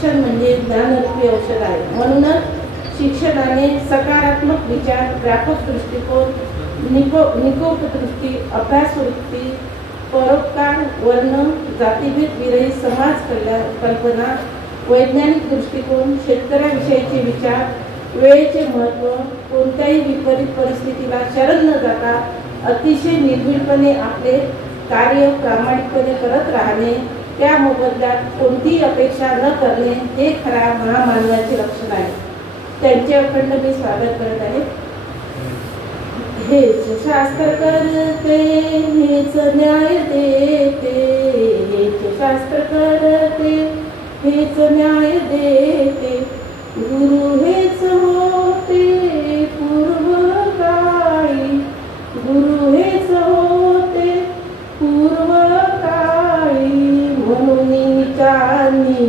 शिक्षण म्हणजे ज्ञानरूपी औषध आहे. म्हणूनच शिक्षणाने सकारात्मक विचार, व्यापक दृष्टिकोन, निकोप दृष्टी, अभ्यासवृत्ती, परोपकार, वर्ण जातीभेद विरहित समाज कल्पना, वैज्ञानिक दृष्टिकोन, शेतकऱ्याविषयीचे विचार, वेळेचे महत्त्व, कोणत्याही विपरीत परिस्थितीला शरण न जाता अतिशय निर्भीडपणे आपले कार्य प्रामाणिकपणे करत राहणे, त्या मोबदल्यात कोणतीही अपेक्षा न करणे हे खऱ्या महामानवाचे लक्षण आहे. त्यांचे अखंड मी स्वागत करत आहे. हेच शास्त्र करते, हेच न्याय देते, हेच शास्त्र करते, हेच न्याय देते, गुरु हेच होते पूर्वकाळी, गुरु हेच होते पूर्वकाळी, म्हणून त्यांनी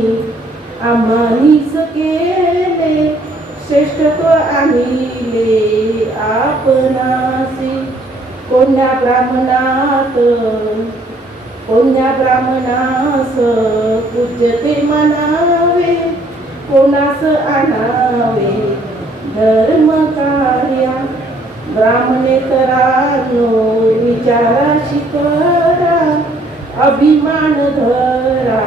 आम्हानीच केले, श्रेष्ठत्व आणले आपणासी, कोण्या ब्राह्मणात कोण्या ब्राह्मणास पूज्यते म्हणावे, कोणास आणावे धर्म कार्या, ब्राह्मणेतरांनो विचाराशी करा, अभिमान धरा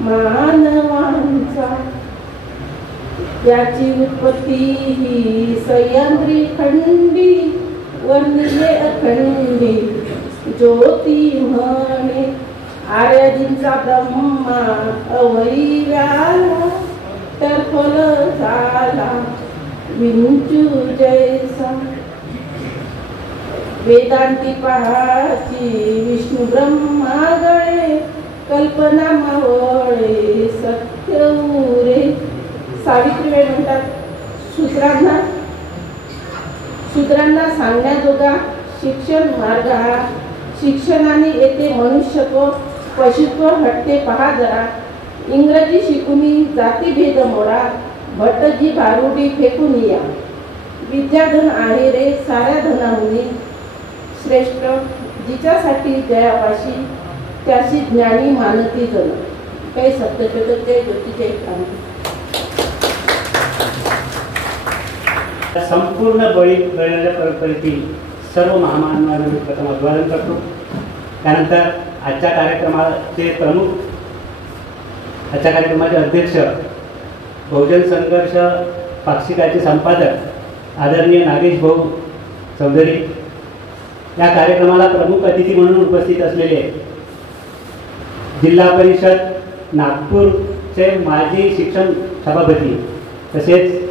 मानवांचा, याची उत्पत्ती ही सह्याद्री खंडी, वर्णिले अखंडी, ज्योती म्हणे, आर्याजींचा ब्रह्मा अवैराला, तर फल झाला विंचू जैसा, वेदांती पहाची विष्णू ब्रह्मा गळे, कल्पना मावळे सत्य उरे. सावित्रीबाई म्हणतात, शूद्रांना सांगण्याजोगा शिक्षण मार्ग हा, शिक्षणाने येते मनुष्यत्व, पशुत्व हटते पहा जरा, इंग्रजी शिकूनी जातीभेद मोडा, भट्टजी भारुडी फेकून या, विद्याधन आहे रे साऱ्या धनामुनी, श्रेष्ठ जिच्यासाठी जयापाशी, त्याशी ज्ञानी मानती जण. काही सत्यशोधक जय ज्योतीचे क्रांती. संपूर्ण बळीराजा परंपरेतील सर्व महामानवांना प्रथम अभिवादन करतो. त्यानंतर आजच्या कार्यक्रमाचे प्रमुख, आजच्या कार्यक्रमाचे अध्यक्ष, बहुजन संघर्ष पाक्षिकाचे संपादक आदरणीय नागेश भाऊ चौधरी, या कार्यक्रमाला प्रमुख अतिथी म्हणून उपस्थित असलेले जिल्हा परिषद नागपूरचे माजी शिक्षण सभापती, तसेच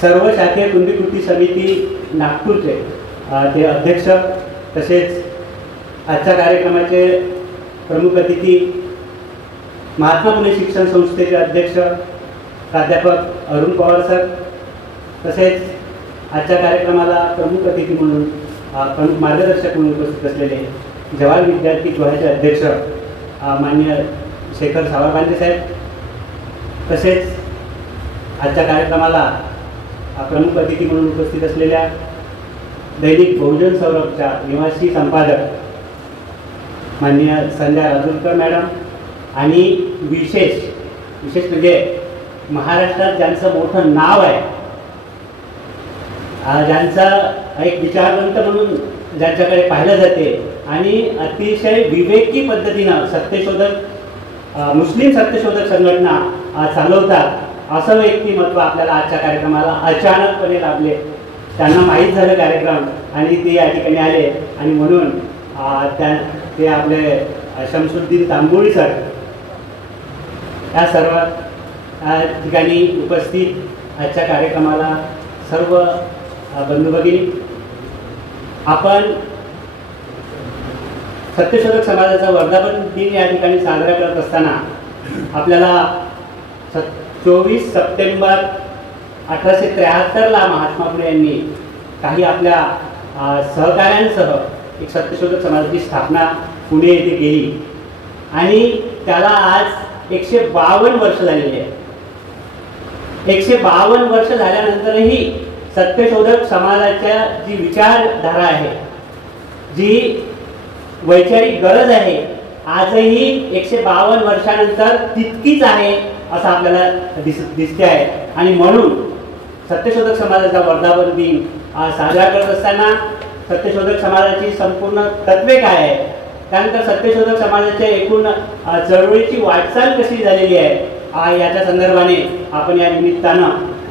सर्व शाखेय कुंडी कृती समिती नागपूरचे ते अध्यक्ष, तसेच आजच्या कार्यक्रमाचे प्रमुख अतिथी महात्मा फुले शिक्षण संस्थेचे अध्यक्ष प्राध्यापक अरुण पवार सर, तसेच आजच्या कार्यक्रमाला प्रमुख अतिथी म्हणून प्रमुख मार्गदर्शक म्हणून उपस्थित असलेले जवाहर विद्यार्थी गृहाचे अध्यक्ष माननीय शेखर सावरबांदे साहेब, तसेच आजच्या कार्यक्रमाला प्रमुख अतिथी म्हणून उपस्थित असलेल्या दैनिक बहुजन सौरभच्या निवासी संपादक माननीय संध्या राजूरकर मॅडम, आणि विशेष म्हणजे महाराष्ट्रात ज्यांचं मोठं नाव आहे, ज्यांचा एक विचारवंत म्हणून ज्यांच्याकडे पाहिलं जाते आणि अतिशय विवेकी पद्धतीनं सत्यशोधक मुस्लिम सत्यशोधक संघटना चालवतात, असं व्यक्तिमत्व आपल्याला आजच्या कार्यक्रमाला अचानकपणे लाभले. त्यांना माहीत झालं कार्यक्रम आणि ते या ठिकाणी आले, आणि म्हणून ते आपले शमसुद्दीन तांबोळी सर या सर्व ठिकाणी उपस्थित आजच्या कार्यक्रमाला सर्व बंधू भगिनी, आपण सत्यशोधक समाजाचा वर्धापन दिन या ठिकाणी साजरा करत असताना आपल्याला 24 सप्टेंबर 1873 महात्मा फुले यांनी काही आपल्या सहकाऱ्यांसह एक सत्यशोधक समाजाची स्थापना पुणे येथे केली, आणि त्याला आज 152 वर्ष झालेली आहे. 152 वर्ष झाल्यानंतरही सत्यशोधक समाजाच्या जी विचारधारा आहे, जी वैचारिक गरज आहे, आजही 152 वर्षानंतर तितकीच आहे असं आपल्याला दिसते आहे. आणि म्हणून सत्यशोधक समाजाचा वर्धापन दिन साजरा करत असताना सत्यशोधक समाजाची संपूर्ण तत्वे काय आहे, त्यानंतर सत्यशोधक समाजाच्या एकूण चळवळीची वाटचाल कशी झालेली आहे याच्या संदर्भाने आपण या निमित्तानं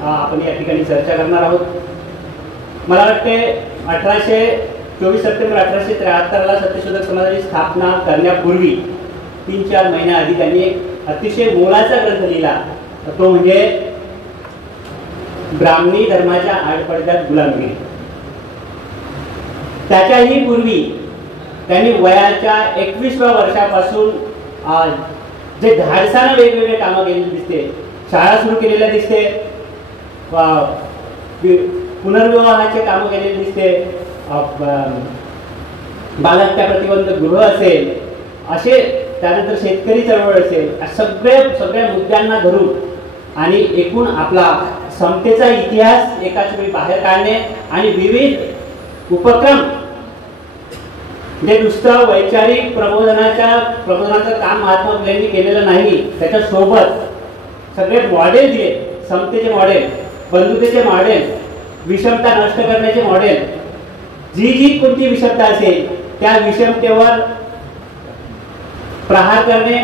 आपण या ठिकाणी चर्चा करणार आहोत. मला वाटते 24 सप्टेंबर 1873ला सत्यशोधक समाजाची स्थापना करण्यापूर्वी 3-4 महिन्याआधी त्यांनी एक अतिशय मोलाचा ग्रंथ लिहिला, तो म्हणजे ब्राह्मणी धर्माच्या आडपडद्यात गुलामगिरी. त्याच्याही पूर्वी त्यांनी वयाच्या 21व्या वर्षापासून जे धाडसानं वेगवेगळे कामं केलेली दिसते, शाळा सुरू केलेल्या दिसते, पुनर्विवाहाचे कामं केलेली दिसते, बालहत्या प्रतिबंधक गृह असेल, असे त्यानंतर शेतकरी चळवळ असेल, सगळ्या मुद्द्यांना धरून आणि एकूण आपला समतेचा इतिहास एकाच वेळी बाहेर काढणे आणि विविध उपक्रम जे नुसतं वैचारिक प्रबोधनाचं काम महात्मा फुलेंनी केलेलं नाही, त्याच्यासोबत सगळे मॉडेल दिले, समतेचे मॉडेल, बंधुतेचे मॉडेल, विषमता नष्ट करण्याचे मॉडेल, जी कोणती विषमता असेल त्या विषमतेवर प्रहार करणे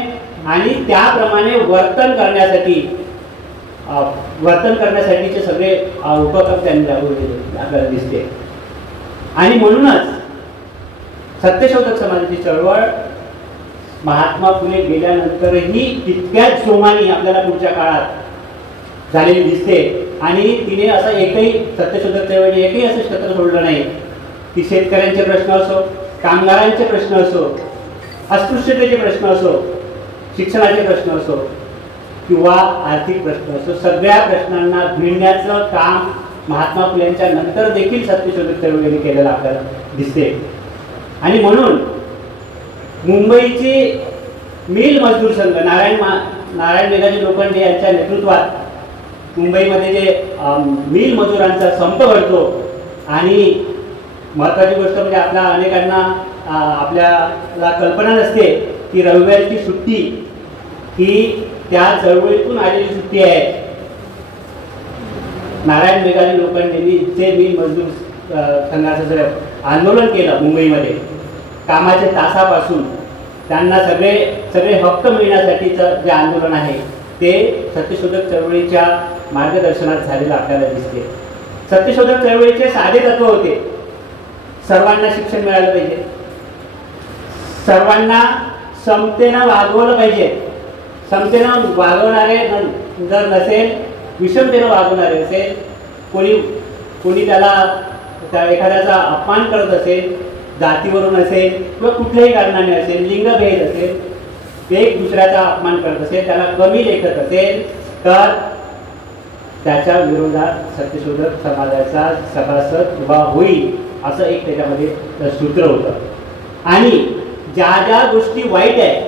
आणि त्याप्रमाणे वर्तन करण्यासाठीचे सगळे उपक्रम त्यांनी राबवलेले आपल्याला दिसते. आणि म्हणूनच सत्यशोधक समाजाची चळवळ महात्मा फुले गेल्यानंतरही तितक्याच जोमाने आपल्याला पुढच्या काळात झालेली दिसते. आणि तिने असं एकही सत्यशोधक चळवळीने एकही असं क्षेत्र सोडलं नाही की शेतकऱ्यांचे प्रश्न असो, कामगारांचे प्रश्न असो, अस्पृश्यतेचे प्रश्न असो, शिक्षणाचे प्रश्न असो किंवा आर्थिक प्रश्न असो, सगळ्या प्रश्नांना भिडण्याचं काम महात्मा फुलेंच्या नंतर देखील सत्यशोधक चळवळीने केलेलं आपल्याला दिसते. आणि म्हणून मुंबईची मिल मजदूर संघ नारायण मेघाजी लोखंडे यांच्या नेतृत्वात मुंबईमध्ये जे मिल मजुरांचा संप भरतो आणि महत्त्वाची गोष्ट म्हणजे अनेकांना आपल्याला कल्पना नसते की रविवारची सुट्टी ही त्या चळवळीतून आलेली सुट्टी आहे. नारायण मेघाजी लोखंडेंनी जे मिल मजदूर संघाचं आंदोलन केलं मुंबईमध्ये, कामाच्या तासापासून त्यांना सगळे हक्क मिळण्यासाठीचं जे आंदोलन आहे ते सत्यशोधक चळवळीच्या मार्गदर्शनात झालेलं आपल्याला दिसते. सत्यशोधक चळवळीचे साधे तत्व होते, सर्वांना शिक्षण मिळालं पाहिजे, सर्वांना समतेनं वागवलं पाहिजे, समतेनं वागवणारे जर नसेल, विषमतेनं वागवणारे असेल, कोणी त्याला एखाद्याचा अपमान करत असेल, जातीवरून असेल किंवा कुठल्याही कारणाने असेल, लिंगभेद असेल, एक दुसऱ्याचा अपमान करत असेल, त्याला कमी लेखत असेल तर त्याच्या विरोधात सत्यशोधक समाजाचा सभासद उभा होईल असं एक त्याच्यामध्ये सूत्र होतं. आणि ज्या गोष्टी वाईट आहेत,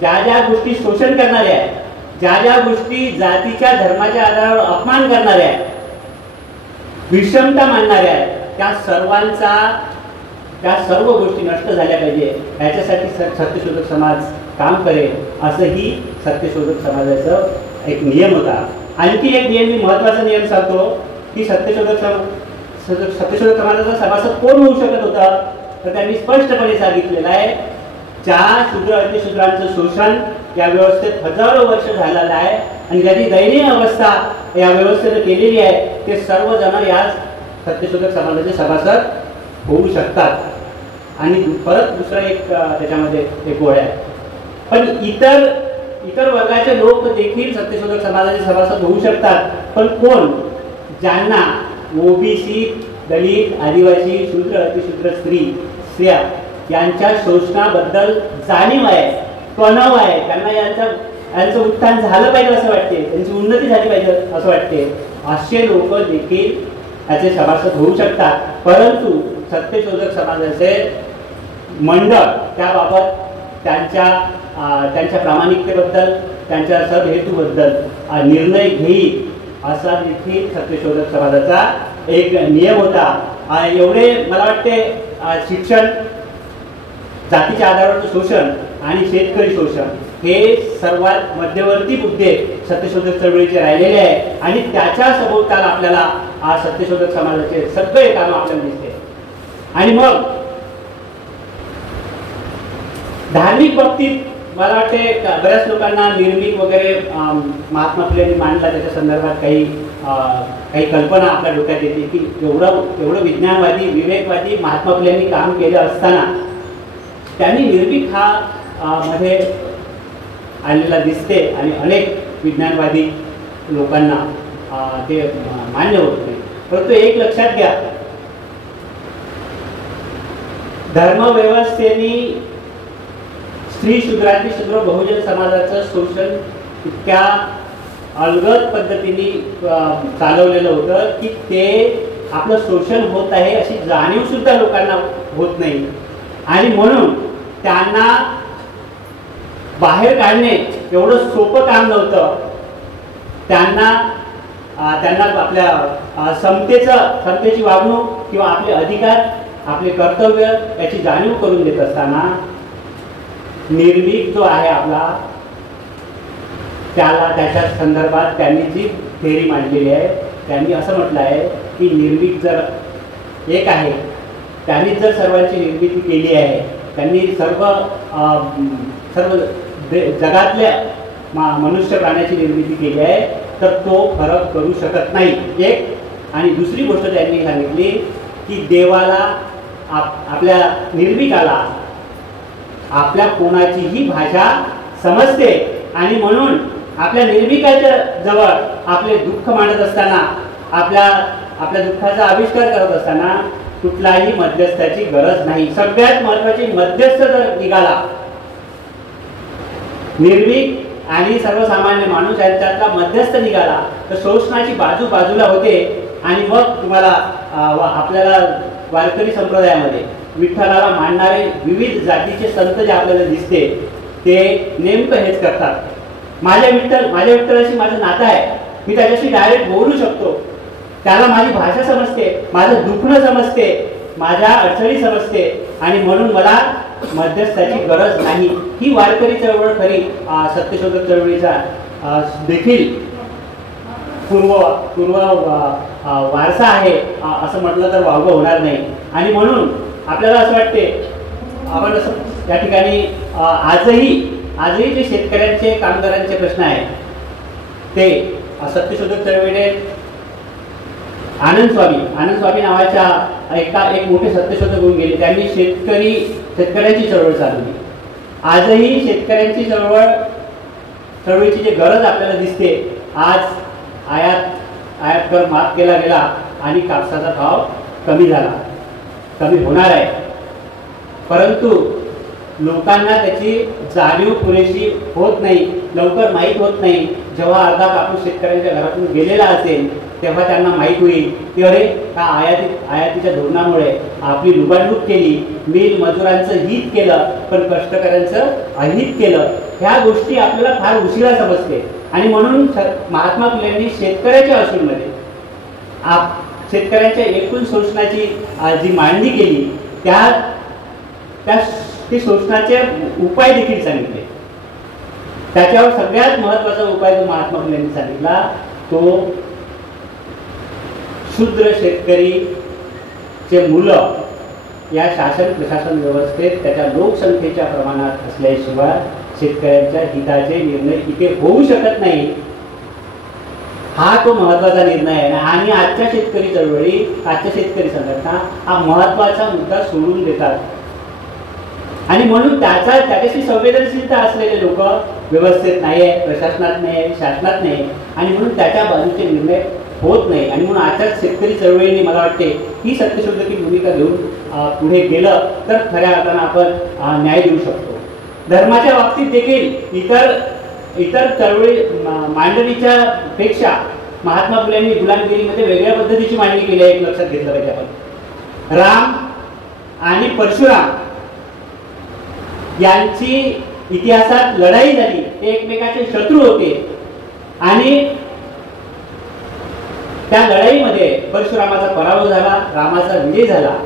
ज्या गोष्टी शोषण करणाऱ्या आहेत, ज्या गोष्टी जातीच्या धर्माच्या आधारावर अपमान करणाऱ्या आहेत, विषमता मानणाऱ्या आहेत, त्या सर्व गोष्टी नष्ट झाल्या पाहिजे, याच्यासाठी सत्यशोधक समाज काम करेल असंही सत्यशोधक समाजाचा एक नियम होता. आणखी एक नियम, मी महत्त्वाचा नियम सांगतो की सत्यशोधक समाजाचा सभासद कोण होऊ शकत होता, तर त्यांनी स्पष्टपणे सांगितलेलं आहे, ज्या शूद्र अतिशूद्रांचं शोषण या व्यवस्थेत हजारो वर्ष झालेलं आहे आणि ज्याची दयनीय अवस्था या व्यवस्थेनं केलेली आहे, ते सर्वजण या सत्यशोधक समाजाचे सभासद होऊ शकतात. आणि परत दुसरा एक त्याच्यामध्ये एक गोळ आहे, पण इतर वर्गाचे लोक देखील सत्यशोधक समाजाचे सभासद होऊ शकतात. पण कोण? ज्यांना ओबीसी, दलित, आदिवासी, शूद्र, अतिशूद्र, स्त्रिया यांच्या शोषणाबद्दल जाणीव आहे, कणव आहे, त्यांना यांचं उत्थान झालं पाहिजे असं वाटते, त्यांची उन्नती झाली पाहिजे असं वाटते, असे लोक देखील याचे सभासद होऊ शकतात. परंतु सत्यशोधक समाजाचे मंडळ त्याबाबत त्यांच्या प्रामाणिकतेबद्दल, त्यांच्या सदहेतूबद्दल निर्णय घेईल असा देखील सत्यशोधक समाजाचा एक नियम होता. एवढे मला वाटते शिक्षण, जातीच्या आधारावरचं शोषण आणि शेतकरी शोषण हे सर्वात मध्यवर्ती मुद्दे सत्यशोधक चळवळीचे राहिलेले आहे आणि त्याच्या सभोवताल आपल्याला आज सत्यशोधक समाजाचे सगळे काम आपल्याला दिसते. आणि मग धार्मिक बाबतीत मला वाटते बऱ्याच लोकांना निर्मिक वगैरे महात्मा फुलेंनी मांडला त्याच्या संदर्भात काही कल्पना आपल्या डोक्यात येते की एवढं विज्ञानवादी विवेकवादी महात्मा फुलेंनी काम केलं असताना त्यांनी निर्मिक हा मध्ये आलेला दिसते आणि अनेक विज्ञानवादी लोकांना ते मान्य होत नाही. परंतु एक लक्षात घ्या, धर्मव्यवस्थेने स्त्री शूद्राती शूद्र बहुजन समाजाचं शोषण इतक्या अलगद पद्धतीने चालवलेलं होतं की ते आपलं शोषण होत आहे अशी जाणीव सुद्धा लोकांना होत नाही. आणि म्हणून त्यांना बाहेर काढणे एवढं सोपं काम नव्हतं. त्यांना आपल्या समतेची वागणूक किंवा आपले अधिकार आपले कर्तव्य याची जाणीव करून देत असताना निर्भीक जो आहे आपला त्याच्या संदर्भात त्यांनी जी थेअरी मांडलेली आहे त्यांनी असं म्हटलं आहे की निर्भीक जर एक आहे, त्यांनी जर सर्वांची निर्मिती केली आहे, त्यांनी सर्व जगातल्या मनुष्य प्राण्याची निर्मिती केली आहे तर तो फरक करू शकत नाही एक. आणि दुसरी गोष्ट त्यांनी सांगितली की देवाला आपल्या निर्मिकाला आपल्या कोणाचीही भाषा समजते आणि म्हणून आपल्या निर्मिकाच्या जवळ आपले दुःख मांडत असताना आपल्या दुःखाचा आविष्कार करत असताना कुठलाही मध्यस्थाची गरज नाही. सगळ्यात महत्त्वाची मध्यस्थ जर निघाला, निर्भीक आणि सर्वसामान्य माणूस यांच्यातला मध्यस्थ निघाला तर शोषणाची बाजू बाजूला होते. आणि मग तुम्हाला आपल्याला वारकरी संप्रदायामध्ये विठ्ठलाला मानणारे विविध जातीचे संत जे आपल्याला दिसते ते नेमकं हेच करतात. माझ्या विठ्ठलाशी माझं नातं आहे, मी त्याच्याशी डायरेक्ट बोलू शकतो, त्याला माझी भाषा समजते, माझं दुखणं समजते, माझ्या अडचणी समजते आणि म्हणून मला मध्यस्थाची गरज नाही. ही वारकरी चळवळ खरी सत्यशोधक चळवळीचा देखील पूर्व वारसा आहे असं म्हटलं तर वावगं होणार नाही. आणि म्हणून आपल्याला असं वाटते आपण असं या ठिकाणी आजही जे शेतकऱ्यांचे कामगारांचे प्रश्न आहेत ते सत्यशोधक चळवळीने आनंद स्वामी नावाच्या एक मोठे सत्यशोधक होऊन गेले. त्यांनी शेतकऱ्यांची चळवळ चालवली. आजही शेतकऱ्यांची चळवळीची जी गरज आपल्याला दिसते, आज आयात कर माफ केला गेला आणि कापसाचा भाव कमी होणार आहे. परंतु लोकांना त्याची जाणीव पुरेशी होत नाही, लवकर माहीत होत नाही. जेव्हा अर्धा कापूस शेतकऱ्यांच्या घरातून गेलेला असेल तेव्हा त्यांना माहीत होईल की अरे का आयातीच्या धोरणामुळे आपली लुबाडणूक केली, मिल मजुरांचं हित केलं पण कष्टकऱ्यांचं अहित केलं. ह्या गोष्टी आपल्याला फार उशिरा समजते. आणि म्हणून महात्मा फुलेंनी शेतकऱ्याच्या असूनमध्ये शेतकऱ्यांच्या एकूण शोषणाची जी मांडणी केली ते शोषणाचे उपाय देखील सांगितले. त्याच्यावर सगळ्यात महत्त्वाचा उपाय जो महात्मा फुलेंनी सांगितला तो शूद्र शेतकरीचे मुलं या शासन प्रशासन व्यवस्थेत त्याच्या लोकसंख्येच्या प्रमाणात असल्याशिवाय शेतकऱ्यांच्या हिताचे निर्णय इथे होऊ शकत नाही. हा तो महत्त्वाचा निर्णय आहे. आणि आजच्या शेतकरी चळवळी, आजच्या शेतकरी संघटना हा महत्त्वाचा मुद्दा सोडून देतात. आणि म्हणून त्याच्याशी संवेदनशीलता असलेले लोक व्यवस्थेत नाही आहे, प्रशासनात नाही आहे, शासनात नाही. आणि म्हणून त्याच्या बाजूचे निर्णय होत नाही. आणि म्हणून आजच्या शेतकरी चळवळीने मला वाटते ही सत्यशोधकी भूमिका घेऊन पुढे गेलं तर खऱ्या अर्थानं आपण न्याय देऊ शकतो. धर्माच्या बाबतीत देखील इतर चळवळी मांडणीच्या पेक्षा महात्मा फुलेंनी गुलामगिरीमध्ये वेगळ्या पद्धतीची मांडणी केली आहे. एक लक्षात घेतलं पाहिजे आपण. राम आणि परशुराम यांची इतिहासात लढाई झाली, ते एकमेकाचे शत्रू होते आणि त्या लढाईमध्ये परशुरामाचा पराभव झाला, रामाचा विजय झाला.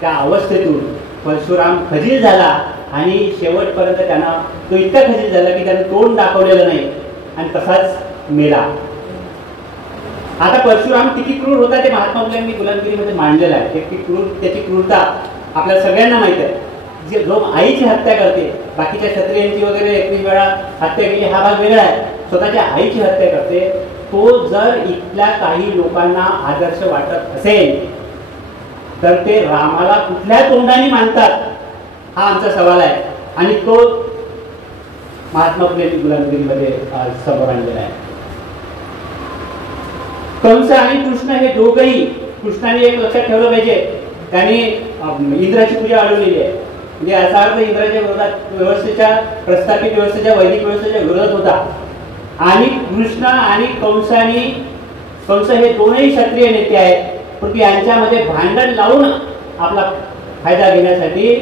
त्या अवस्थेतून परशुराम खजील झाला आणि शेवटपर्यंत त्यांना तो इतका खजील झाला की त्यानं तोंड दाखवलेलं नाही आणि तसाच मेला. आता परशुराम किती क्रूर होता ते महात्मा फुलेंनी गुलामगिरीमध्ये मांडलेलं आहे. त्याची क्रूरता आपल्याला सगळ्यांना माहिती आहे. जो आईची हत्या करते, बाकीच्या क्षत्रियांची वगैरे 21 वेळा हत्या केली हा भाग वेगळा आहे, स्वतःच्या आईची हत्या करते, तो जर इथल्या काही लोकांना आदर्श वाटत असेल तर ते रामाला कुठल्या तोंडाने मानतात हा आमचा सवाल आहे. आणि तो महात्मा फुलेंनी गुलामगिरीमध्ये समोर आणलेला आहे. कंस आणि कृष्ण हे दोघंही, कृष्णाने एक लक्षात ठेवलं पाहिजे, त्यांनी इंद्राची पूजा अडवलेली आहे. म्हणजे असा अर्थ इंद्राच्या विरोधात, व्यवस्थेच्या, प्रस्थापित व्यवस्थेच्या, वैदिक व्यवस्थेच्या विरोधात होता. आणि कृष्ण आणि कंस हे दोनही क्षत्रिय नेते आहेत, पण यांच्यामध्ये भांडण लावून आपला फायदा घेण्यासाठी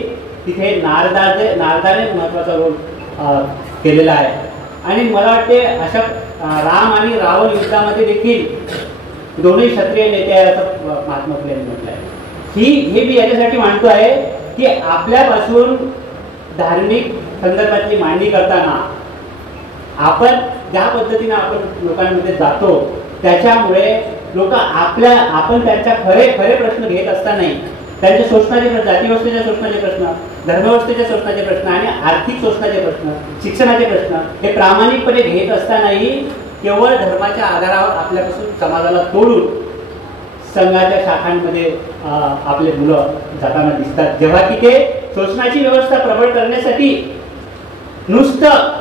तिथे नारदाने महत्वाचा रोल केलेला आहे. आणि मला वाटते अशा राम आणि रावण युद्धामध्ये देखील दोन्ही क्षत्रिय नेते आहेत असं महात्मा फुलेंनी म्हटलं आहे. हे मी याच्यासाठी मांडतो आहे की आपल्यापासून धार्मिक संदर्भातली मांडणी करताना आपण ज्या पद्धतीने आपण लोकांमध्ये जातो त्याच्यामुळे लोक आपण त्यांच्या खरे प्रश्न घेत असतानाही त्यांच्या शोषणाचे प्रश्न, जातीव्यवस्थेच्या शोषणाचे प्रश्न, धर्मव्यवस्थेच्या शोषणाचे प्रश्न आणि आर्थिक शोषणाचे प्रश्न, शिक्षणाचे प्रश्न हे प्रामाणिकपणे घेत असतानाही केवळ धर्माच्या आधारावर आपल्यापासून समाजाला तोडून संघाच्या शाखांमध्ये आपले मुलं जाताना दिसतात. जेव्हा की ते शोषणाची व्यवस्था प्रबळ करण्यासाठी नुसतं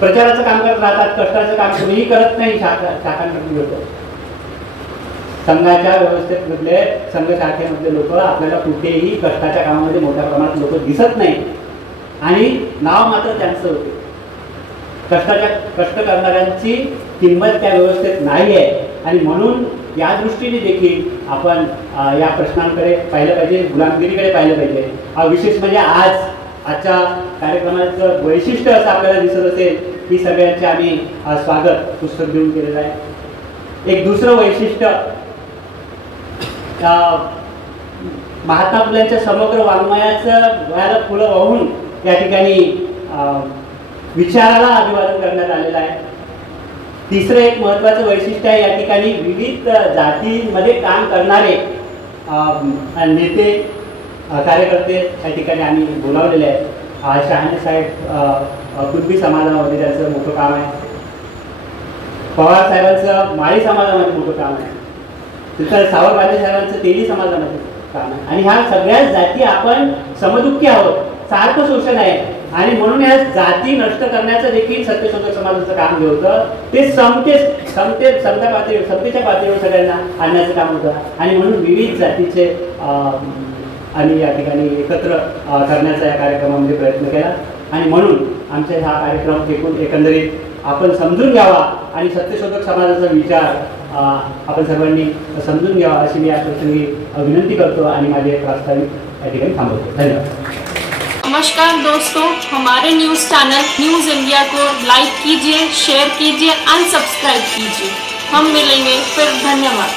प्रचाराचं काम करत राहतात, कष्टाचं काम कोणीही करत नाही, शाखांमध्ये होतं. संघाच्या व्यवस्थेमधले, संघ शाखेमधले लोक आपल्याला कुठेही कष्टाच्या कामामध्ये मोठ्या प्रमाणात लोक दिसत नाही आणि नाव मात्र त्यांचं होते. कष्ट करणाऱ्यांची किंमत त्या व्यवस्थेत नाही आहे. आणि म्हणून या दृष्टीने देखील आपण या प्रश्नांकडे पाहिलं पाहिजे, गुलामगिरीकडे पाहिलं पाहिजे. विशेष म्हणजे आजच्या कार्यक्रमाचं वैशिष्ट्य असं आपल्याला दिसत असेल की सगळ्यांचे आम्ही स्वागत पुस्तक देऊन केलेलं आहे. एक दुसरं वैशिष्ट्य महात्मा फुलेंच्या समग्र वाङ्मयाचं फुलं वाहून या ठिकाणी विचाराला अभिवादन करण्यात आलेलं आहे. तिसरं एक महत्त्वाचं वैशिष्ट्य आहे, या ठिकाणी विविध जातींमध्ये काम करणारे नेते, कार्यकर्ते या ठिकाणी आम्ही बोलावलेले आहेत. शहाणे साहेब कुणबी समाजामध्ये त्यांचं मोठं काम आहे. पवार साहेबांचं माळी समाजामध्ये मोठं काम आहे. तिथं सावरबांधे साहेबांचं तेली समाजामध्ये काम आहे. आणि ह्या सगळ्या जाती आपण समदुःखी आहोत, सारखं शोषण आहे. आणि म्हणून या जाती नष्ट करण्याचं देखील सत्यशोधक समाजाचं काम जे होतं ते समतेच्या पातळीवर सगळ्यांना आणण्याचं काम होतं. आणि म्हणून विविध जातीचे आम्ही या ठिकाणी एकत्र करण्याचा या कार्यक्रमामध्ये प्रयत्न केला. आणि म्हणून आमचा हा कार्यक्रम एकंदरीत आपण समजून घ्यावा आणि सत्यशोधक समाजाचा विचार आपण सर्वांनी समजून घ्यावा अशी मी या प्रसंगी विनंती करतो आणि माझे प्रास्ताविक या ठिकाणी थांबवतो. धन्यवाद. नमस्कार दोस्तों, हमारे न्यूज़ चैनल न्यूज़ इंडिया को लाइक कीजिए, शेयर कीजिए, अनसब्सक्राइब कीजिए. हम मिलेंगे फिर. धन्यवाद.